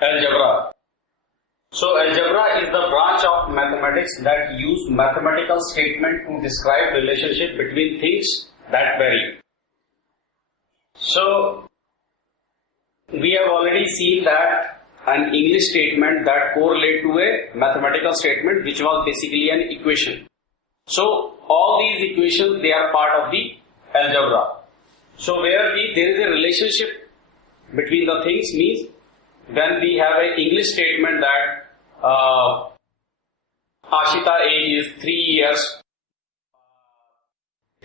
Algebra. So algebra is the branch of mathematics that use mathematical statement to describe relationship between things that vary. So we have already seen that an English statement that correlate to a mathematical statement which was basically an equation. So all these equations, they are part of the algebra. So where there is a relationship between the things means when we have an English statement that Ashita age is 3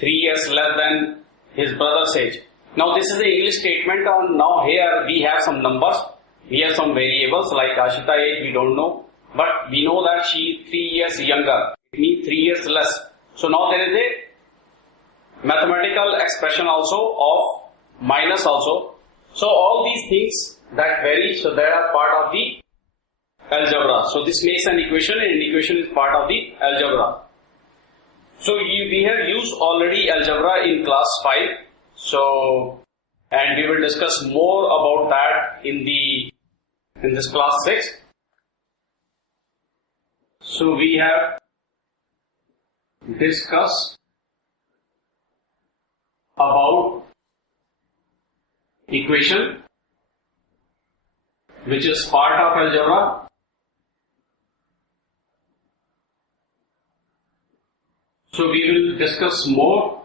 years less than his brother's age. Now this is an English statement, and now here we have some numbers, we have some variables like Ashita age we don't know, but we know that she is 3 years younger, it means 3 years less. So now there is a mathematical expression also of minus also. So all these things that vary, so they are part of the algebra. So this makes an equation, and equation is part of the algebra. So we have used already algebra in class 5. So, and we will discuss more about that in this class 6. So we have discussed about equation, which is part of algebra. So we will discuss more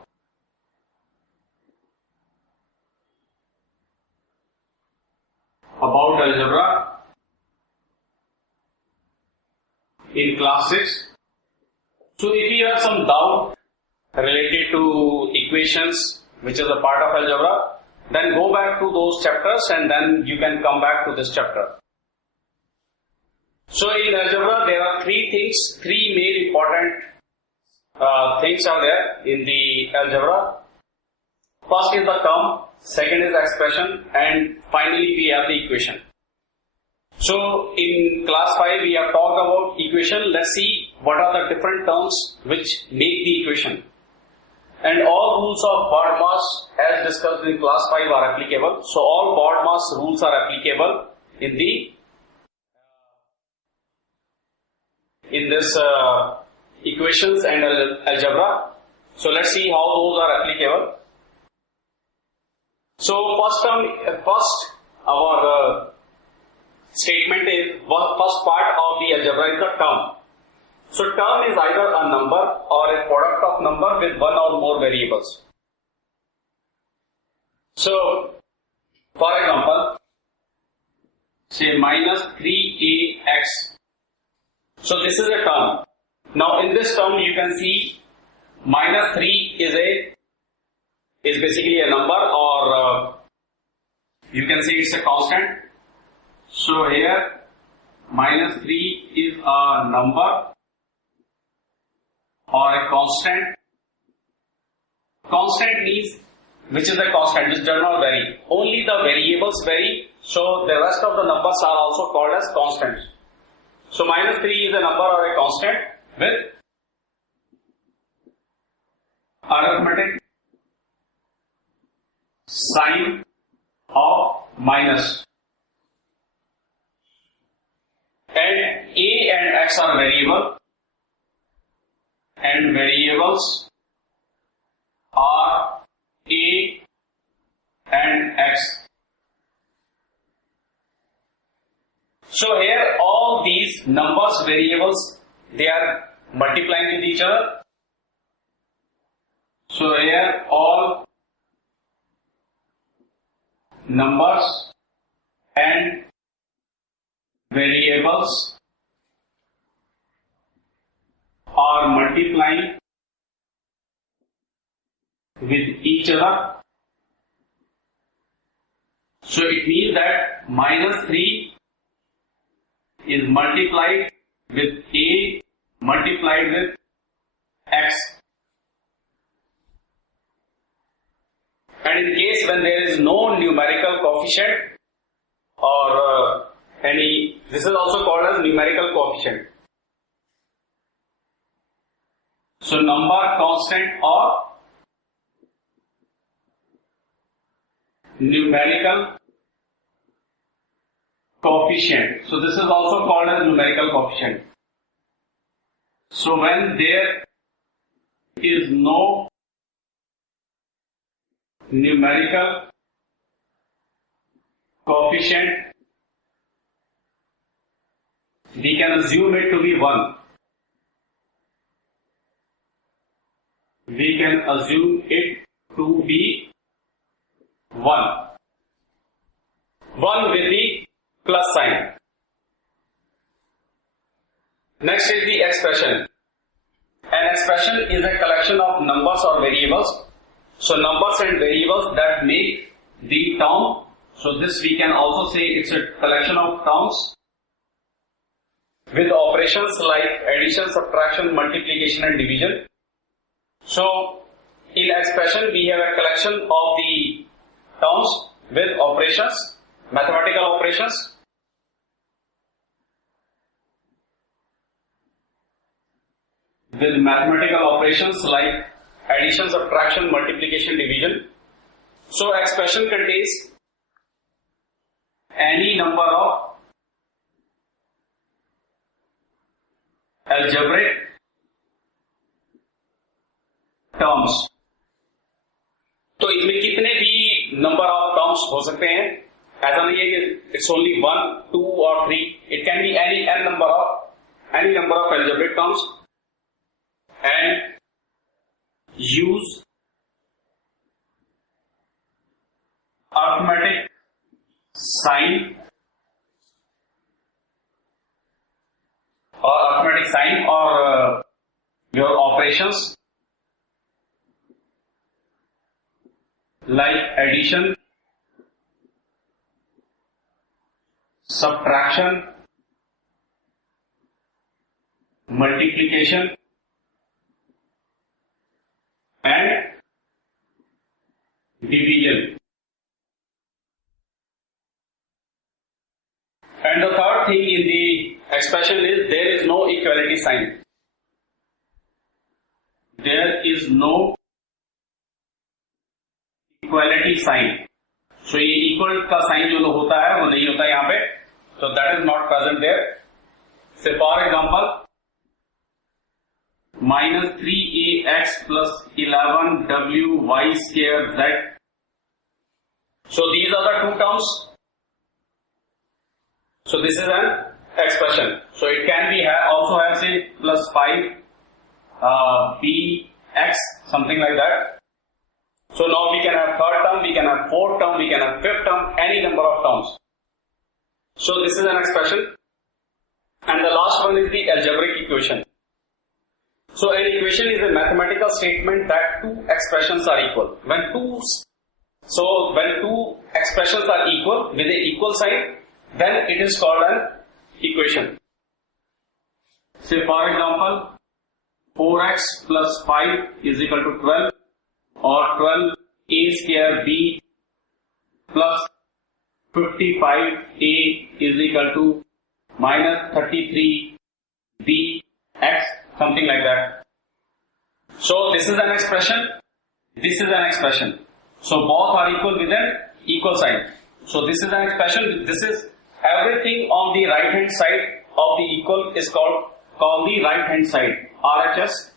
about algebra in class 6. So if you have some doubt related to equations, which is a part of algebra, then go back to those chapters and then you can come back to this chapter. So in algebra there are three main important things are there in the algebra. First is the term, second is the expression, and finally we have the equation. So in class 5 we have talked about equation. Let's see what are the different terms which make the equation. And all rules of BODMAS as discussed in class 5 are applicable. So all BODMAS rules are applicable in this equations and algebra. So let's see how those are applicable. So first our statement is, first part of the algebra is the term. So term is either a number or a product of number with one or more variables. So for example, say minus 3ax. So this is a term. Now in this term you can see minus 3 is basically a number, or you can say it's a constant. So here minus 3 is a number or a constant. Constant means which is a constant, which does not vary. Only the variables vary, so the rest of the numbers are also called as constants. So minus 3 is a number or a constant with arithmetic sign of minus. And a and x are variable, and variables are a and x. So here all these numbers, variables, they are multiplying with each other. So here all numbers and variables are multiplying with each other. So it means that minus 3 is multiplied with a multiplied with x. And in case when there is no numerical coefficient or this is also called as numerical coefficient. So number constant or numerical coefficient. So this is also called as numerical coefficient. So when there is no numerical coefficient, we can assume it to be 1. We can assume it to be 1. 1 with the plus sign. Next is the expression. An expression is a collection of numbers or variables. So numbers and variables that make the term. So this we can also say it's a collection of terms with operations like addition, subtraction, multiplication and division. So in expression we have a collection of the terms with operations, mathematical operations. With mathematical operations like addition, subtraction, multiplication, division. So expression contains any number of algebraic terms. तो इसमें कितने भी number of terms हो सकते हैं, ऐसा नहीं है कि इट्स ओनली 1, 2 और 3. It can be any number of algebraic terms and use arithmetic sign or your operations like addition, subtraction, multiplication and division. And the third thing in the expression is there is no equality sign. There is no equality sign. So ये equal का sign जो होता है वो नहीं होता यहाँ पे. So that is not present there. Say for example, minus 3ax plus 11y square z. So these are the two terms. So this is an expression. So it can be also have say plus 5 bx, something like that. So now we can have third term, we can have fourth term, we can have fifth term, any number of terms. So this is an expression. And the last one is the algebraic equation. So an equation is a mathematical statement that two expressions are equal. When two expressions are equal with an equal sign, then it is called an equation. Say for example, 4x plus 5 is equal to 12, or 12a square b plus 55a is equal to minus 33b x, something like that. So this is an expression, this is an expression. So both are equal with an equal sign. So this is an expression, this is everything on the right hand side of the equal is called the right hand side, RHS,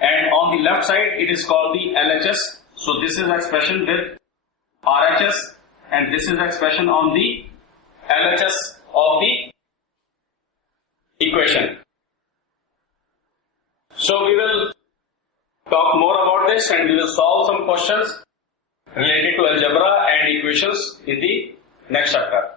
and on the left side it is called the LHS. So this is expression with RHS and this is expression on the LHS of the equation. So we will talk more about this and we will solve some questions related to algebra and equations in the next chapter.